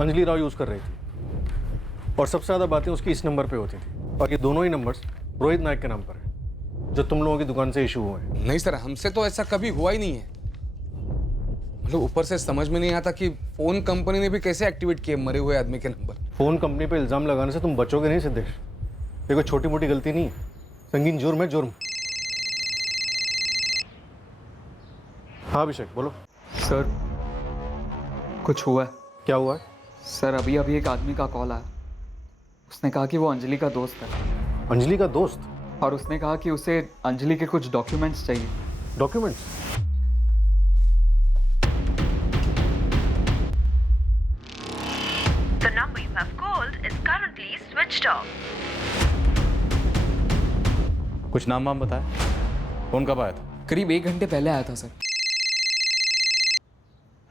अंजलि राव यूज़ कर रही थी और सबसे ज़्यादा बातें उसकी इस नंबर पे होती थी, और ये दोनों ही नंबर्स रोहित नायक के नाम पर है जो तुम लोगों की दुकान से इशू हुए हैं। नहीं सर, हमसे तो ऐसा कभी हुआ ही नहीं है। मतलब ऊपर से समझ में नहीं आता कि फोन कंपनी ने भी कैसे एक्टिवेट किए मरे हुए आदमी के नंबर। फ़ोन कंपनी पे इल्ज़ाम लगाने से तुम बचोगे नहीं सिद्धेश। ये कोई छोटी मोटी गलती नहीं है, संगीन जुर्म है, जुर्म। हाँ अभिषेक बोलो। सर कुछ हुआ है। क्या हुआ है? सर अभी अभी एक आदमी का कॉल आया, उसने कहा कि वो अंजलि का दोस्त है। अंजलि का दोस्त? और उसने कहा कि उसे अंजलि के कुछ डॉक्यूमेंट्स चाहिए। Documents? The number you have called is currently switched off. कुछ नाम वाम बताया? फोन कब आया था? करीब 1 घंटे पहले आया था सर।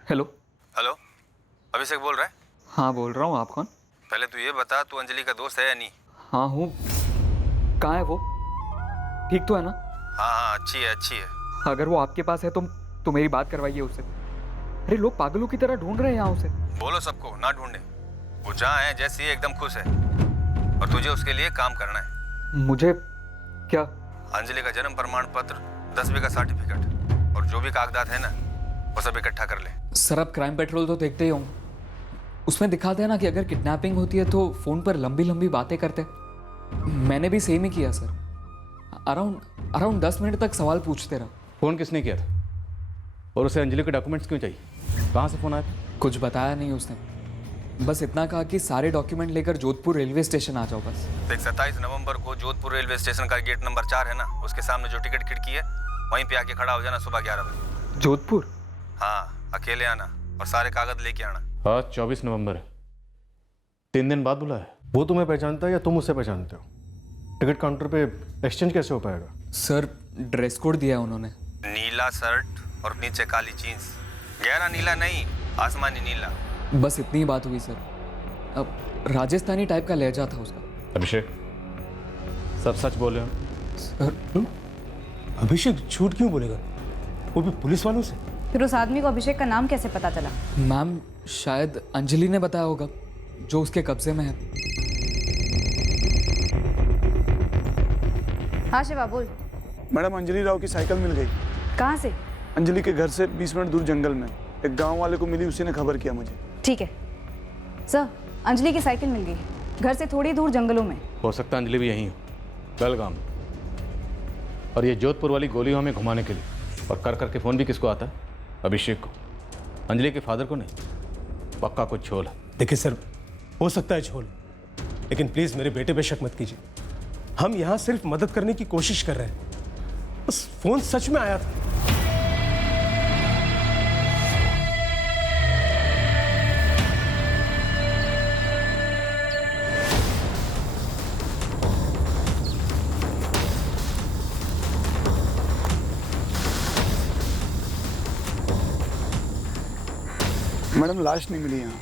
हेलो। हेलो, अभिषेक बोल रहा है? हाँ बोल रहा हूँ, आप कौन? पहले तू ये बता, तू अंजलि का दोस्त है या नहीं? हाँ हूँ। कहाँ है वो? ठीक तो है ना? हाँ, अच्छी है, अच्छी है। अगर वो आपके पास है तो मेरी बात करवाइए उससे। अरे लोग पागलों की तरह ढूंढ रहे हैं यहाँ उसे। बोलो सबको ना ढूंढे, वो जहाँ है जैसी है एकदम खुश है, और तुझे उसके लिए काम करना है। मुझे क्या? अंजलि का जन्म प्रमाण पत्र, 10वीं का सर्टिफिकेट और जो भी कागजात है ना वो सब इकट्ठा कर ले। सर आप क्राइम पेट्रोल तो देखते ही होंगे, उसमें दिखाते हैं ना कि अगर किडनैपिंग होती है तो फोन पर लंबी लंबी बातें करते। मैंने भी सेम ही किया सर, अराउंड 10 मिनट तक सवाल पूछते रहा। फोन किसने किया था और उसे अंजलि के डॉक्यूमेंट्स क्यों चाहिए? कहाँ से फोन आया था? कुछ बताया नहीं उसने, बस इतना कहा कि सारे डॉक्यूमेंट लेकर जोधपुर रेलवे स्टेशन आ जाओ बस। देख 27 नवंबर को जोधपुर रेलवे स्टेशन का गेट नंबर 4 है ना, उसके सामने जो टिकट खिड़की है वहीं पे आके खड़ा हो जाना सुबह 11 बजे। जोधपुर? हाँ, अकेले आना और सारे कागज लेके आना। आज 24 नवंबर है, 3 दिन बाद बुलाया। वो तुम्हें पहचानता है या तुम उससे पहचानते हो? टिकट काउंटर पे एक्सचेंज कैसे हो पाएगा? सर ड्रेस कोड दिया उन्होंने, नीला शर्ट और नीचे काली जीन्स। गहरा नीला नहीं, आसमानी नीला। बस इतनी ही बात हुई सर। अब राजस्थानी टाइप का लहजा था उसका। अभिषेक सब सच बोले हो? सर अभिषेक झूठ क्यों बोलेगा, वो भी पुलिस वालों से? फिर उस आदमी को अभिषेक का नाम कैसे पता चला? मैम शायद अंजलि ने बताया होगा जो उसके कब्जे में है। हाँ शिवा बोल। मैडम अंजलि राव की साइकिल मिल गई। कहाँ से? अंजलि के घर से 20 मिनट दूर जंगल में, एक गांव वाले को मिली, उसी ने खबर किया मुझे। ठीक है सर, अंजलि की साइकिल मिल गई, घर से थोड़ी दूर जंगलों में। हो सकता है अंजलि भी यहीं हो, बेलगाम। और ये जोधपुर वाली गोली हमें घुमाने के लिए, और कर करके फ़ोन भी किसको आता है? अभिषेक को। अंजलि के फादर को नहीं, पक्का कुछ झोल है। देखिए सर, हो सकता है झोल, लेकिन प्लीज़ मेरे बेटे पे शक मत कीजिए। हम यहाँ सिर्फ मदद करने की कोशिश कर रहे हैं, बस फ़ोन सच में आया था। मैडम लाश नहीं मिली यहाँ।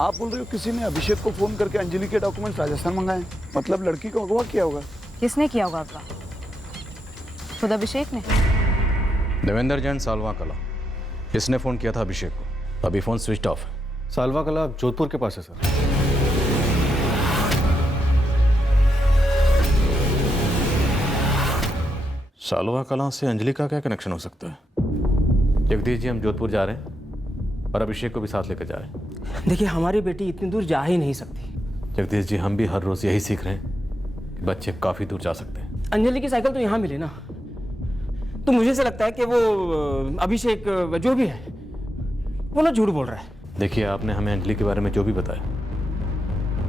आप बोल रहे हो किसी ने अभिषेक को फोन करके अंजलि के डॉक्यूमेंट्स राजस्थान मंगाए, मतलब लड़की को अगवा किया होगा। किसने किया होगा अगवा? खुद अभिषेक ने? देवेंद्र जैन, सालवा कला, इसने फ़ोन किया था अभिषेक को। अभी फ़ोन स्विच ऑफ है। सालवा कला जोधपुर के पास है सर। सालवा कला से अंजलि का क्या कनेक्शन हो सकता है? जगदीश जी, हम जोधपुर जा रहे हैं और अभिषेक को भी साथ लेकर जा रहे हैं। देखिए, हमारी बेटी इतनी दूर जा ही नहीं सकती। जगदीश जी, हम भी हर रोज़ यही सीख रहे हैं कि बच्चे काफ़ी दूर जा सकते हैं। अंजलि की साइकिल तो यहाँ मिली ना, तो मुझे से लगता है कि वो अभिषेक जो भी है वो ना झूठ बोल रहा है। देखिए, आपने हमें अंजलि के बारे में जो भी बताया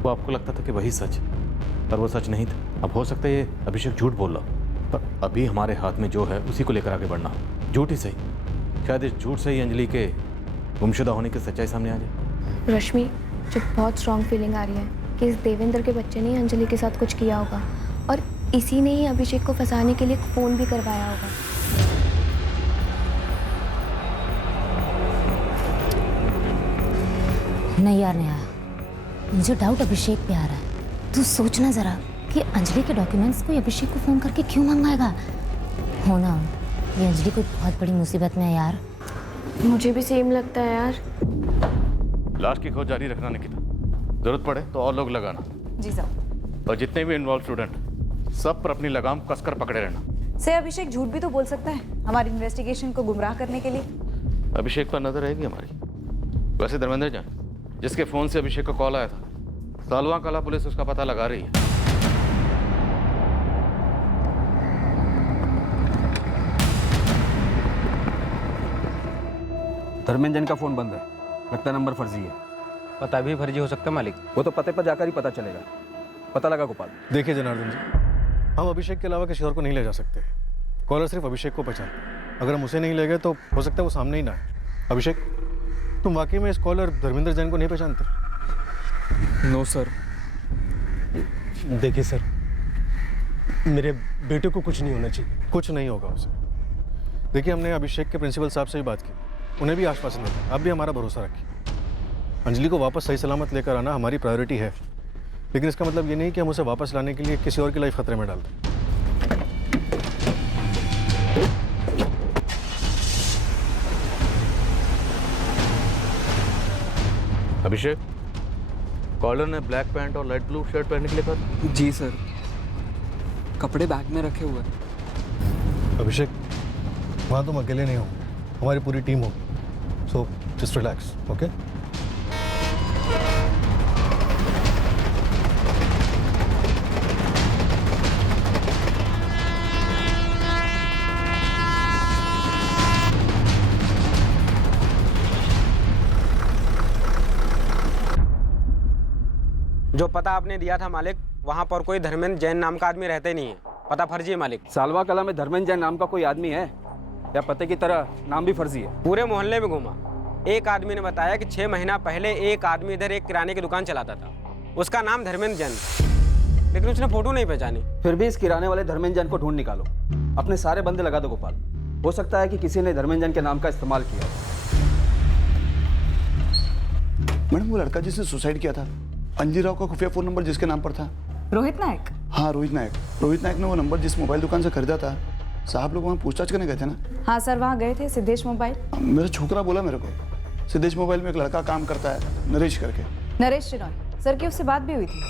वो आपको लगता था कि वही सच है, पर वो सच नहीं था। अब हो सकता है ये अभिषेक झूठ बोल रहा, पर अभी हमारे हाथ में जो है उसी को लेकर आगे बढ़ना। झूठ ही सही, शायद इस झूठ से ही अंजलि के गुमशुदा होने की सच्चाई सामने आ जाए। रश्मि, जो बहुत स्ट्रॉन्ग फीलिंग आ रही है कि इस देवेंद्र के बच्चे ने अंजलि के साथ कुछ किया होगा और इसी ने ही अभिषेक को फंसाने के लिए फ़ोन भी करवाया होगा। नहीं यार, नहीं आया। मुझे डाउट अभिषेक पे आ रहा है। तू सोचना ज़रा कि अंजलि के डॉक्यूमेंट्स कोई अभिषेक को फ़ोन करके क्यों मंगवाएगा? हो ना, ये अंजलि कोई बहुत बड़ी मुसीबत में है यार। मुझे भी सेम लगता है यार। लाश की खोज जारी रखना निकिता, जरूरत पड़े तो और लोग लगाना। जी साहब। और जितने भी इन्वॉल्व स्टूडेंट, सब पर अपनी लगाम कसकर पकड़े रहना। से अभिषेक झूठ भी तो बोल सकता है हमारी इन्वेस्टिगेशन को गुमराह करने के लिए। अभिषेक पर नजर रहेगी हमारी। वैसे धर्मेंद्र जान, जिसके फ़ोन से अभिषेक का कॉल आया था, सालवा कला पुलिस उसका पता लगा रही है। धर्मेंद्र जैन का फ़ोन बंद है, लगता है नंबर फर्जी है। पता भी फर्जी हो सकता है मालिक। वो तो पते पर जाकर ही पता चलेगा। पता लगा गोपाल? देखिए जनार्दन जी, हम अभिषेक के अलावा किसी और को नहीं ले जा सकते। कॉलर सिर्फ अभिषेक को पहचानता। अगर हम उसे नहीं ले गए तो हो सकता है वो सामने ही ना आए। अभिषेक, तुम वाकई में इस कॉलर धर्मेंद्र जैन को नहीं पहचानते? No sir. देखिए सर, मेरे बेटे को कुछ नहीं होना चाहिए। कुछ नहीं होगा उसे। देखिए, हमने अभिषेक के प्रिंसिपल साहब से भी बात की, उन्हें भी आश्वासन दिया। आप भी हमारा भरोसा रखिए। अंजलि को वापस सही सलामत लेकर आना हमारी प्रायोरिटी है, लेकिन इसका मतलब ये नहीं कि हम उसे वापस लाने के लिए किसी और की लाइफ खतरे में डाल दें। अभिषेक, कॉलर ने ब्लैक पैंट और लाइट ब्लू शर्ट पहनने के लिए कहा। जी सर, कपड़े बैग में रखे हुए हैं। अभिषेक, वहाँ तुम अकेले नहीं हो, हमारी पूरी टीम होगी। So just relax, okay? जो पता आपने दिया था मालिक, वहाँ पर कोई धर्मेंद्र जैन नाम का आदमी रहते नहीं है। पता फर्जी है मालिक। सालवा कला में धर्मेंद्र जैन नाम का कोई आदमी है या पते की तरह नाम भी फर्जी है? पूरे मोहल्ले में घूमा। एक आदमी ने बताया कि 6 महीना पहले एक आदमी इधर एक किराने की दुकान चलाता था, उसका नाम धर्मेंद्र जैन, लेकिन उसने फोटो नहीं पहचानी। फिर भी इस किराने वाले धर्मेंद्र जैन को ढूंढ निकालो। अपने सारे बंदे लगा दो गोपाल। हो सकता है कि किसी ने धर्मेंद्र जैन के नाम का इस्तेमाल किया। मैडम, वो लड़का जिसने सुसाइड किया था, अंजलि राव का खुफिया फ़ोन नंबर जिसके नाम पर था? रोहित नायक? हाँ, रोहित नायक। रोहित नायक ने वो नंबर जिस मोबाइल दुकान से खरीदा था, साहब लोग वहाँ पूछताछ करने गए थे ना? हाँ सर, वहाँ गए थे। सिद्धेश मोबाइल। मेरा छोकरा बोला मेरे को, सिद्धेश मोबाइल में एक लड़का काम करता है, नरेश करके। नरेश शिनोय सर की उससे बात भी हुई थी।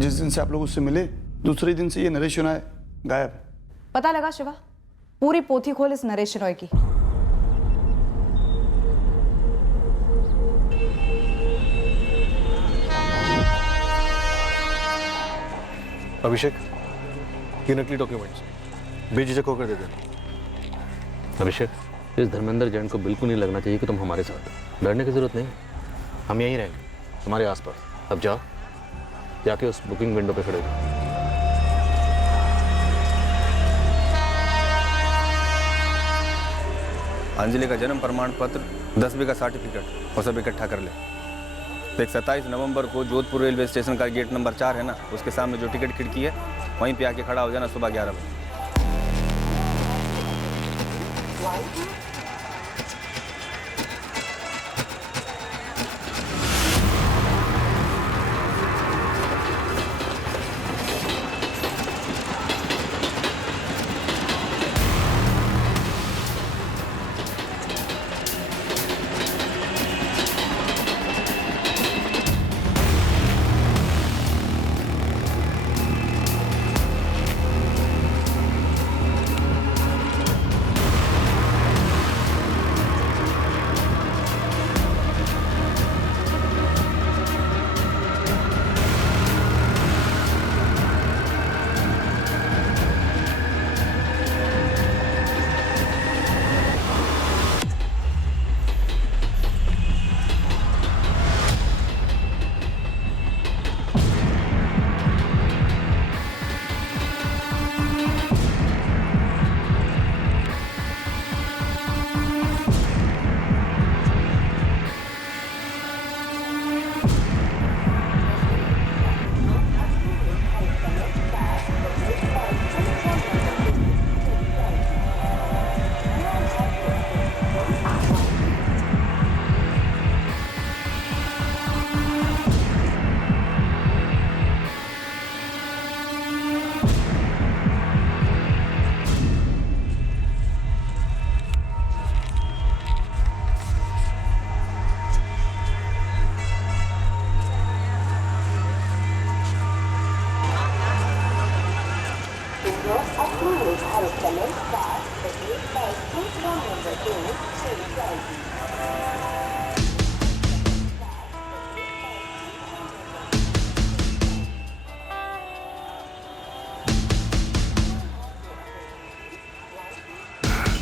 जिस दिन से आप लोग उससे मिले, दूसरे दिन से ये नरेश शिनोय गायब। पता लगा शिवा, पूरी पोथी खोल इस नरेश शिनोय की। अभिषेक, ये नकली डॉक्यूमेंट्स बेझिझक होकर दे देना। अभिषेक, इस धर्मेंद्र जैन को बिल्कुल नहीं लगना चाहिए कि तुम हमारे साथ हो। डरने की जरूरत नहीं, हम यहीं रहेंगे तुम्हारे आसपास। अब जाओ, जाके उस बुकिंग विंडो पे खड़े हो। अंजलि का जन्म प्रमाण पत्र, 10वीं का सर्टिफिकेट और सब इकट्ठा कर ले। तो 27 नवंबर को जोधपुर रेलवे स्टेशन का गेट नंबर 4 है ना, उसके सामने जो टिकट खिड़की है वहीं पे आके खड़ा हो जाना सुबह 11 बजे।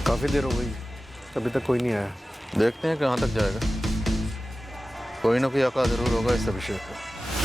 काफ़ी देर हो गई, अभी तक कोई नहीं आया। देखते हैं कहाँ तक जाएगा। कोई ना कोई अका जरूर होगा इस अभिषेक को।